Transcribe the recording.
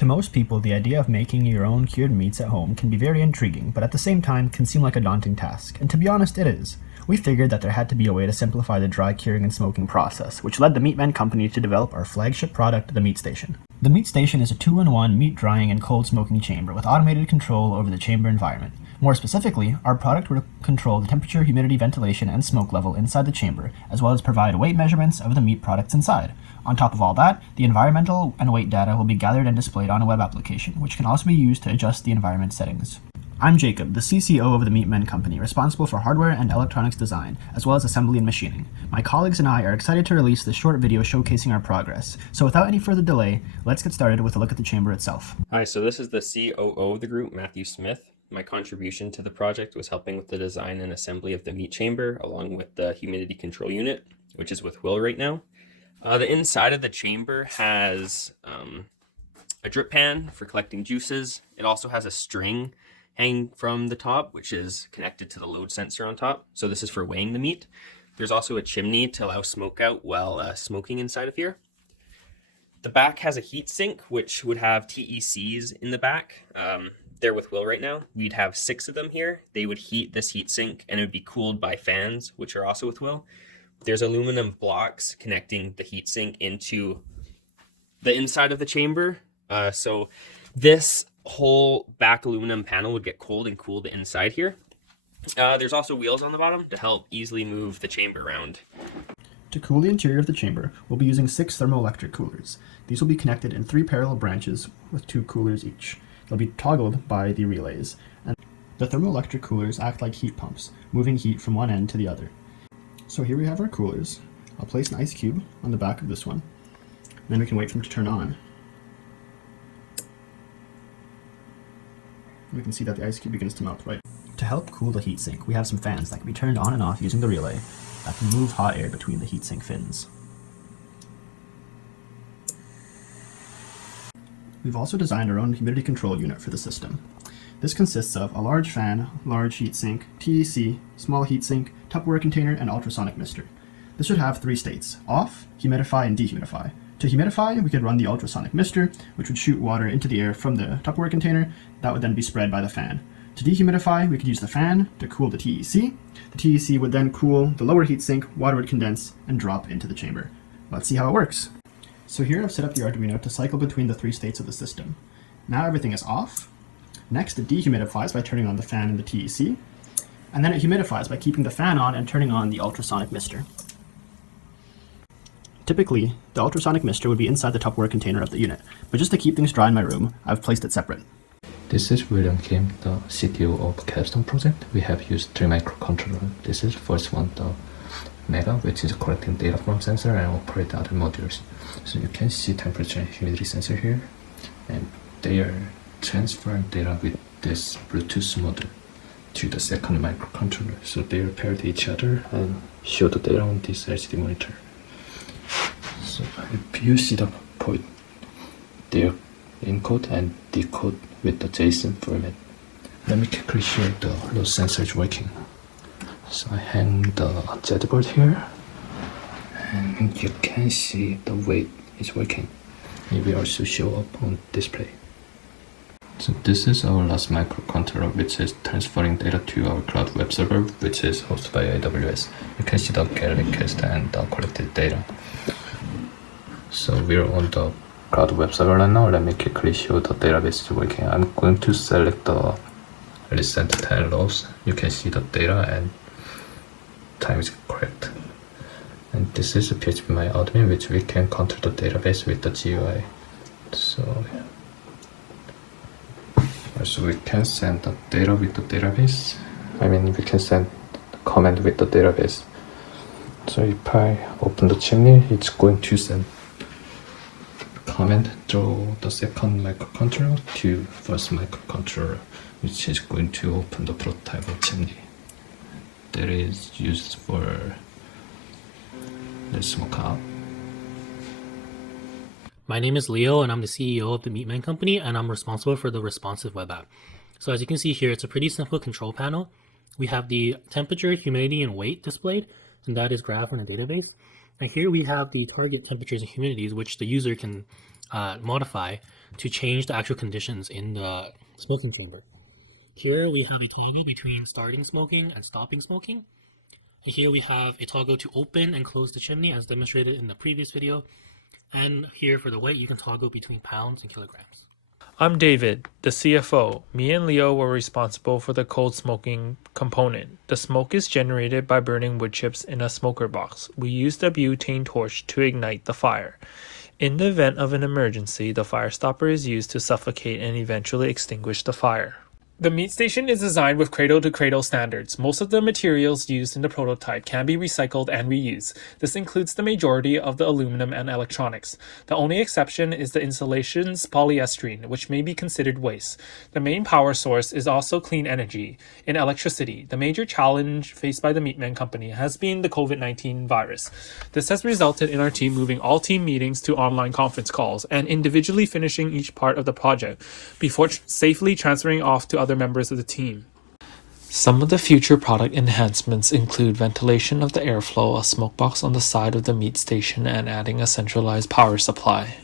To most people, the idea of making your own cured meats at home can be very intriguing, but at the same time can seem like a daunting task, and to be honest, it is. We figured that there had to be a way to simplify the dry curing and smoking process, which led the Meat-Men company to develop our flagship product, the Meat Station. The Meat Station is a 2-in-1 meat drying and cold smoking chamber with automated control over the chamber environment. More specifically, our product will control the temperature, humidity, ventilation, and smoke level inside the chamber, as well as provide weight measurements of the meat products inside. On top of all that, the environmental and weight data will be gathered and displayed on a web application, which can also be used to adjust the environment settings. I'm Jakub, the CCO of the Meat-Men company, responsible for hardware and electronics design, as well as assembly and machining. My colleagues and I are excited to release this short video showcasing our progress. So without any further delay, let's get started with a look at the chamber itself. Hi, so this is the COO of the group, Mathew Smith. My contribution to the project was helping with the design and assembly of the meat chamber, along with the humidity control unit, which is with Will right now. The inside of the chamber has a drip pan for collecting juices. It also has a string hanging from the top, which is connected to the load sensor on top. So this is for weighing the meat. There's also a chimney to allow smoke out while smoking inside of here. The back has a heat sink, which would have TECs in the back. They're with Will right now. We'd have 6 of them here. They would heat this heat sink and it would be cooled by fans, which are also with Will. There's aluminum blocks connecting the heat sink into the inside of the chamber. So this whole back aluminum panel would get cold and cool the inside here. There's also wheels on the bottom to help easily move the chamber around. To cool the interior of the chamber, we'll be using 6 thermoelectric coolers. These will be connected in 3 parallel branches with 2 coolers each. They'll be toggled by the relays. And the thermoelectric coolers act like heat pumps, moving heat from one end to the other. So here we have our coolers. I'll place an ice cube on the back of this one, and then we can wait for them to turn on. We can see that the ice cube begins to melt right. To help cool the heatsink, we have some fans that can be turned on and off using the relay that can move hot air between the heatsink fins. We've also designed our own humidity control unit for the system. This consists of a large fan, large heatsink, TEC, small heatsink, Tupperware container, and ultrasonic mister. This should have 3 states: off, humidify, and dehumidify. To humidify, we could run the ultrasonic mister, which would shoot water into the air from the Tupperware container. That would then be spread by the fan. To dehumidify, we could use the fan to cool the TEC. The TEC would then cool the lower heatsink, water would condense, and drop into the chamber. Let's see how it works. So here I've set up the Arduino to cycle between the 3 states of the system. Now everything is off. Next, it dehumidifies by turning on the fan and the TEC. And then it humidifies by keeping the fan on and turning on the ultrasonic mister. Typically, the ultrasonic mister would be inside the Tupperware container of the unit, but just to keep things dry in my room, I've placed it separate. This is William Kim, the CTO of Capstone project. We have used 3 microcontrollers. This is first one, the Mega, which is collecting data from sensor and operate other modules. So you can see temperature and humidity sensor here, and they are transferring data with this Bluetooth module to the second microcontroller. So they are paired to each other and show the data on this LCD monitor. So if you see the point, they are encode and decode with the JSON format. Let me quickly show the load sensor is working. So I hang the jetboard here, and you can see the weight is working. It will also show up on display. So this is our last microcontroller, which is transferring data to our cloud web server, which is hosted by AWS. You can see the get request and the collected data. So we're on the cloud web server right now. Let me quickly show the database is working. I'm going to select the recent 10 logs. You can see the data and time is correct. And this is a PHPMyAdmin, which we can control the database with the GUI. So we can send the data with the database. We can send the command with the database. So if I open the chimney, it's going to send command through the second microcontroller to first microcontroller, which is going to open the prototype of chimney. That is used for the smoke out. My name is Leo and I'm the CEO of the Meat-Men company, and I'm responsible for the responsive web app. So as you can see here, it's a pretty simple control panel. We have the temperature, humidity, and weight displayed, and that is graphed in a database. And here we have the target temperatures and humidities, which the user can modify to change the actual conditions in the smoking chamber. Here we have a toggle between starting smoking and stopping smoking. And here we have a toggle to open and close the chimney as demonstrated in the previous video. And here for the weight, you can toggle between pounds and kilograms. I'm David, the CFO. Me and Leo were responsible for the cold smoking component. The smoke is generated by burning wood chips in a smoker box. We use the butane torch to ignite the fire. In the event of an emergency, the fire stopper is used to suffocate and eventually extinguish the fire. The meat station is designed with cradle-to-cradle standards. Most of the materials used in the prototype can be recycled and reused. This includes the majority of the aluminum and electronics. The only exception is the installation's polyester, which may be considered waste. The main power source is also clean energy. In electricity, the major challenge faced by the Meatman company has been the COVID-19 virus. This has resulted in our team moving all team meetings to online conference calls and individually finishing each part of the project before safely transferring off to other members of the team. Some of the future product enhancements include ventilation of the airflow, a smoke box on the side of the meat station, and adding a centralized power supply.